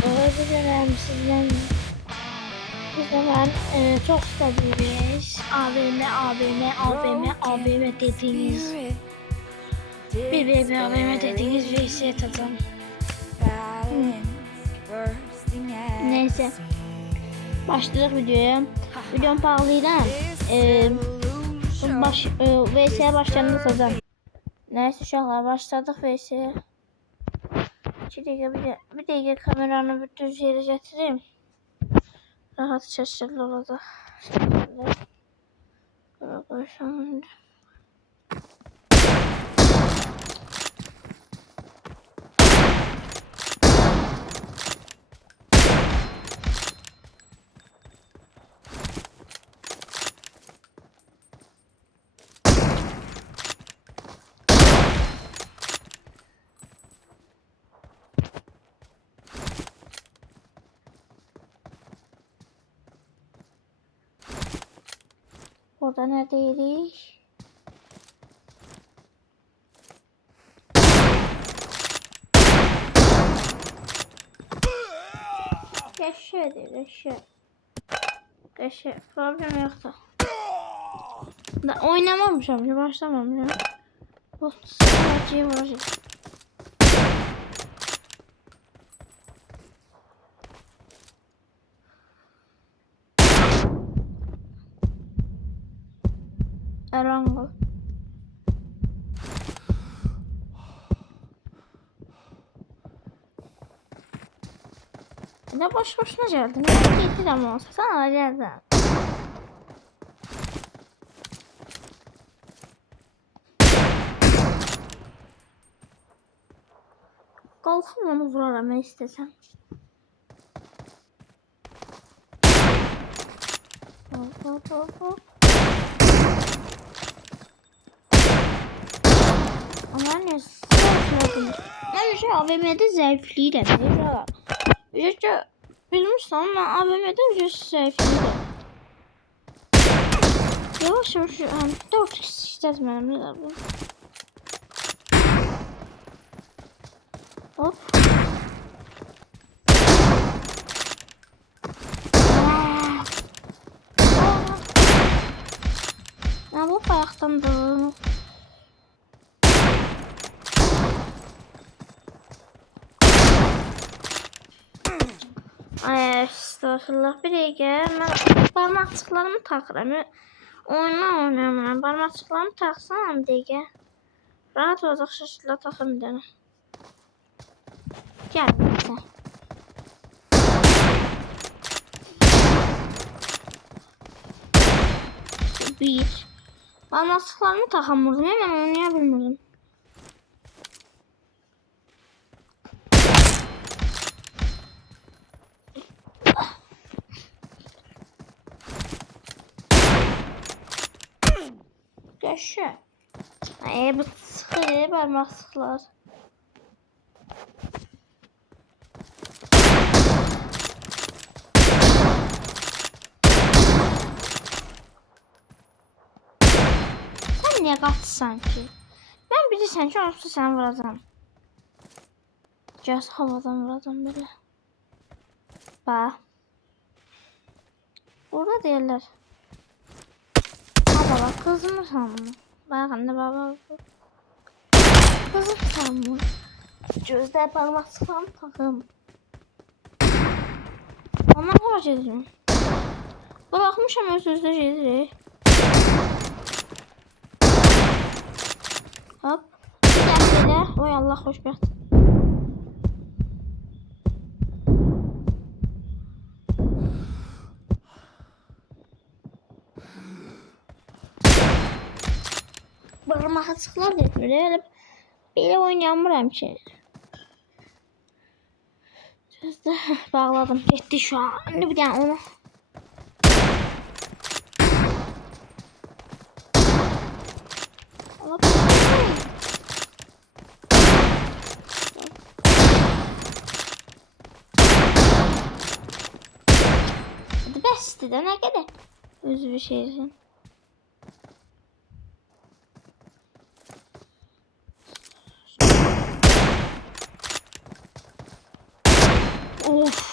Bugün sizden çok istediğiniz AVM dediğiniz AVM dediğiniz VS atacağım. Neyse başladık videoya. Videom pahalıydı. VS'ye başlayalım atacağım. Neyse uşaqlar başladık VS'ye. Bir dakika kameranı bir düz yere getireyim. Rahat şaşırlı olacak. Şöyle koysam. Orada neredeydik? Geçer. Problem yoktu. Da oynamamışım, başlamamışım. Bu sadece vuracağım. Erangel. Ne boş boşuna geldin. Ne gitti de mi olsa sana geldin. Kalkın onu vuraram ne istesem. Hop. Ama ne zevkli. Ben şu AVM'de zevkliydim. Yüzce bilmiştim ama AVM'de yüzce zevkliydim. Yavaş 4 kişi işletmem lazım. Hop. Ya bu ayaktan da. Ay, estağfurullah bir dəqiqə. Mən barmaqçıqlarımı taxıram. Oynamıram. Barmaqçıqlarımı taxsam bir dəqiqə. Rahat olacaq şəkildə taxım bir dənə. Gəl bizə. Bir. Barmaqçıqlarımı taxamırdım. Mən oynaya bilmirdim. Yaşa. Bu sıxır barmaqçıqlar. Sən niyə qaçsan ki? Mən bilirsən ki, onsuz səni vuracam. Gəz havadan vuracam belə. Bax. Orada deyirlər. Baba kızmırsan mı? Bakın da baba. Kızmırsan mı? Gözde parmak sıkan takım. Ondan hava geziyorum. Bırakmışım öz-özdə gezirik. Hop. Bir dəfə də. Oy Allah xoşbəxt. Barmaqçıqlar etmir. Belə oynayamıram ki. Gözdə bağladım. Getdi şu an. Şimdi bir dənə onu. Hadi bəsdir də nə qədər. Özü bir şeysin. Of.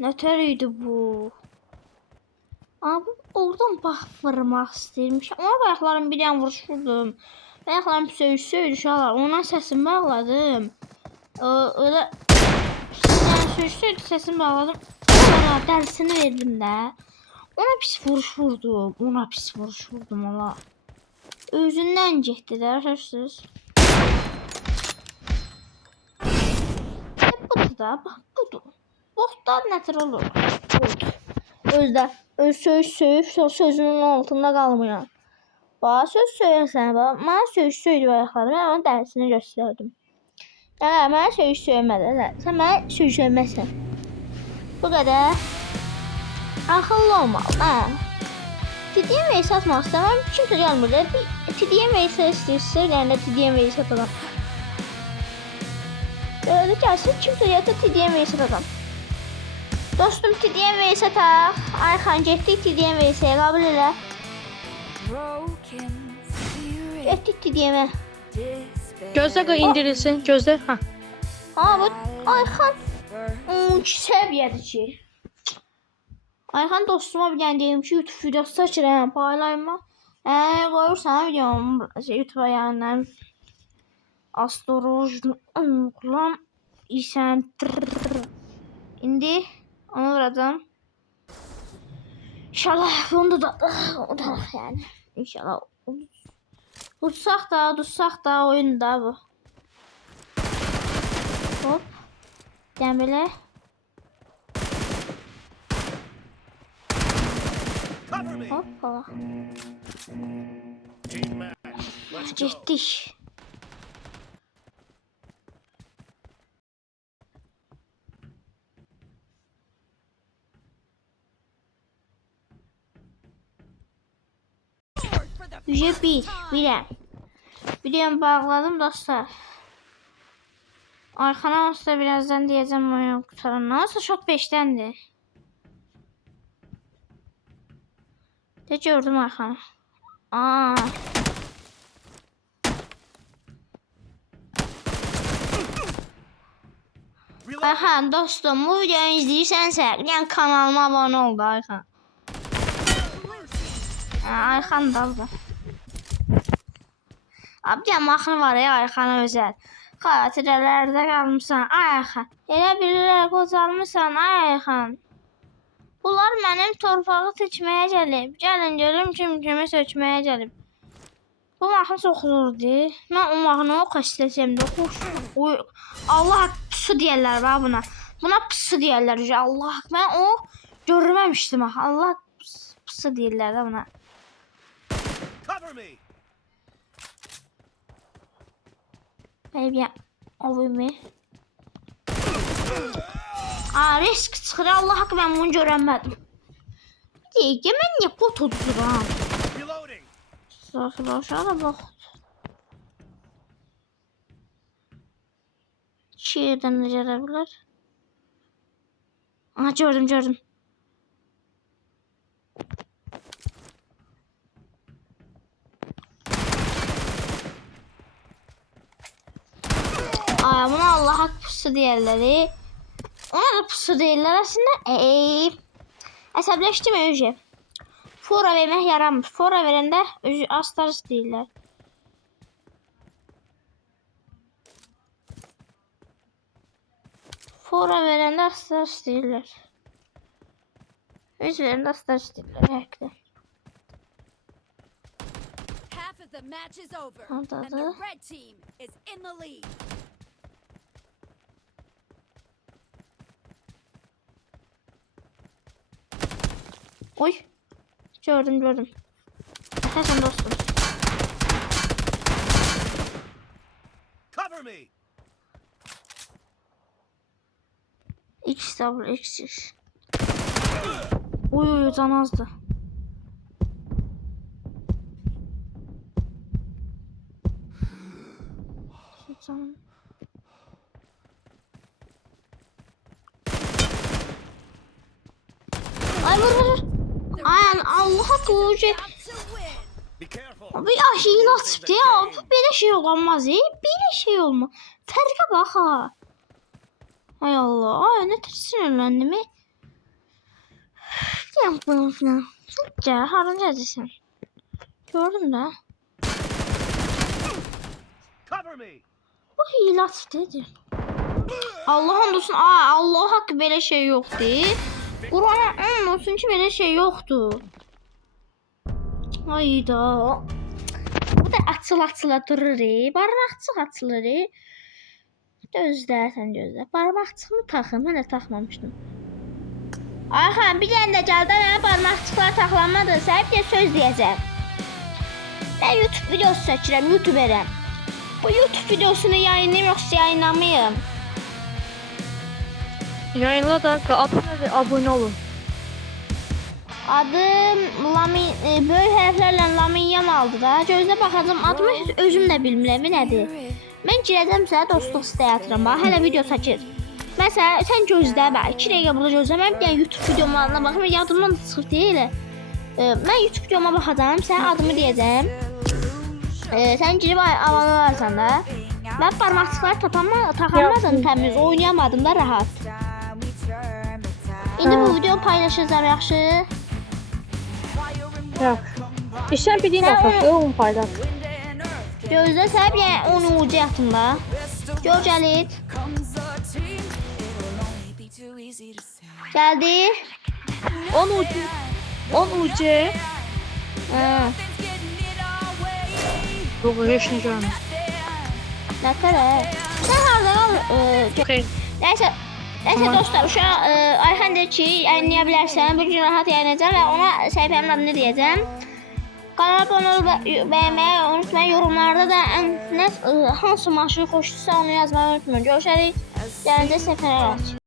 Nətər idi bu? Abi oradan bax vurmaq istəyirmişəm. Ona bayaqların bir yan vuruş vurdum. Bayaqların söyüş uşaqlar. Ondan səsimi bağladım. Öyle yani söyüş səsimi bağladım. Ona dərsini verdim də. Ona pis vuruş vurdum. Ona pis vuruş vurdum ola. Özündən getdi də, görürsüz. Budur da, bax budur. Botlar nətər olur? Öz söyüb sözünün altında qalmayan. Bax söz söyərsən, bax. Mənə söyüş söydü ayaqları, mən onun dərsini göstərdim. Yəni, mənə söyüş söymədi. Sən mənə söyüş söyməsən. Bu qədər. Axıllı olmalı, hə. TDM vs atmaq istəməm. Kimsə gəlmir də. TDM vs istəyirsə, yəni TDM vs atalım. Böyle gəlsin, kimsə yatır TDM vs atalım. Dostum TDM vs ataq. Ayxan getdik TDM vs-yə, qabul elə. Getdik TDM-ə. Gözlə qoy indirilsin, gözlə. Ha. Ha, bu Ayxan 12 səviyyədir ki. Ayxan dostuma bir dənə deyim ki, YouTube videosu çəkirəm, paylayma. Qoyursan videomu YouTube'a yəni. Astorojlu oğlan isən. İndi onu vuracam. İnşallah onu da yani. İnşallah tutsaq da oyunda bu. Hop. Gəl Hoppala. Getdik. Biləm. Videomu bağladım dostlar. Ayxana olsa birazdan diyeceğim oyunu qutaran. Nasıl şok 5'tendir. De gördüm Ayxanı. Ayxan dostum, bu videoyu izləyirsən yəni kanalıma abone ol da Ayxan. Ayxan daldı. Abi ya mahnı var ya Ayxana özel. Xatirələrdə qalmışsan Ayxan. Elə bilirlər qocalmışsan Ayxan. Bunlar mənim torpağı seçməyə gəlib. Gəlin görüm kimi sökməyə gəlib. Bu mahnı çox zordu. Mən o mahnını oxu istəsəm də oxu. Allah pusu deyərlər bax buna. Buna pusu deyərlər. Allah, mən o görməmişdim. Allah pusu deyirlər də buna. Baby, ovimi. Risk çıxır. Allah haqqı mən bunu görənmədim. Deyək, mən niyə bot oduram? Aşağı da bax. 2 yerdən də gələ bilər. Gördüm. Buna Allah hak pusu deyərləri. Ona da pusu deyirlər əslində. Əsəbləşdim öcə. Fora vermək yaramır. Fora verəndə astarız deyirlər. Fora verəndə astarız deyirlər. Öz verəndə astarız deyirlər. Həqiqdə. Oradadır. Oy. Gördüm. Sen dostum. Cover me. X double X. Oy can azdı. Can. Ay vur. Aynen Allah'a koyacak. Bir aşıyı atıştı ya. Böyle şey olamaz ya. Böyle şey olmaz. Farka bak ha. Hay Allah. Ay ne sinirlendim. Yapma falan. Gel harun gelirsin. Gördün de. Cover me. Bu hile aktividir. Allah'ın olsun. Allah hakkı belə şey yoktu. Kur'an'a olsun ki belə şey yoktu. Ayda. Bu da açıla durur. Barmaqçıq açılır. Gözlə, sən gözlə. Barmaqçığımı taxım. Mən də taxmamışdım. Ayxan, bir dənə də gəldi. Mənə barmaqçıqlar taxlanmadı. Sənə bir də söz deyəcəm. Ben YouTube videosu çəkirəm, YouTuberəm. Bu YouTube videosunu yayınlayım yoxsa yayınlamayım? Yayınla da adına abone olun. Adım Lamin, böyük hərflərlə Lamin Yamaldır da. Gözlə baxacağım, adımı özüm də bilmirəm, nədir? Mən girəcəm sənə dostluq sitəyə atıram, bax, hələ video çəkir. Məsələn, sən gözlə, bax, 2 dəqiqə burada gözlə, mən bir dənə YouTube videolarına baxım, yadımdan çıxıb deyil. Mən YouTube videoma baxacağım, sənə adımı deyəcəm. Sən girib abone olarsan da. Mən barmaqçıqları taxamadım təmiz, oynayamadım da rahat. İndi bu videonu paylaşacağım, yaxşı? Yok. İşten bildiğin yapmak yok fayda. Gözlə, sənə bir dənə onu ucu yatım da. Gör gəlir. Gəldi. 10 UC. Yok yaşını görmüyorum. Nə qədər? Sən harada qal? Okey. Nəysə dostlar, uşaq Ayxan deyir ki, yayınlaya bilərsən. Bugün rahat yayınlayacağım və ona səhifəmin adını deyəcəm. Kanala abunə olub bəyənməyi unutmayın. Yorumlarda da hansı maşını xoşdursa onu yazmayı unutmayın. Görüşərik. Gələcək səfərə.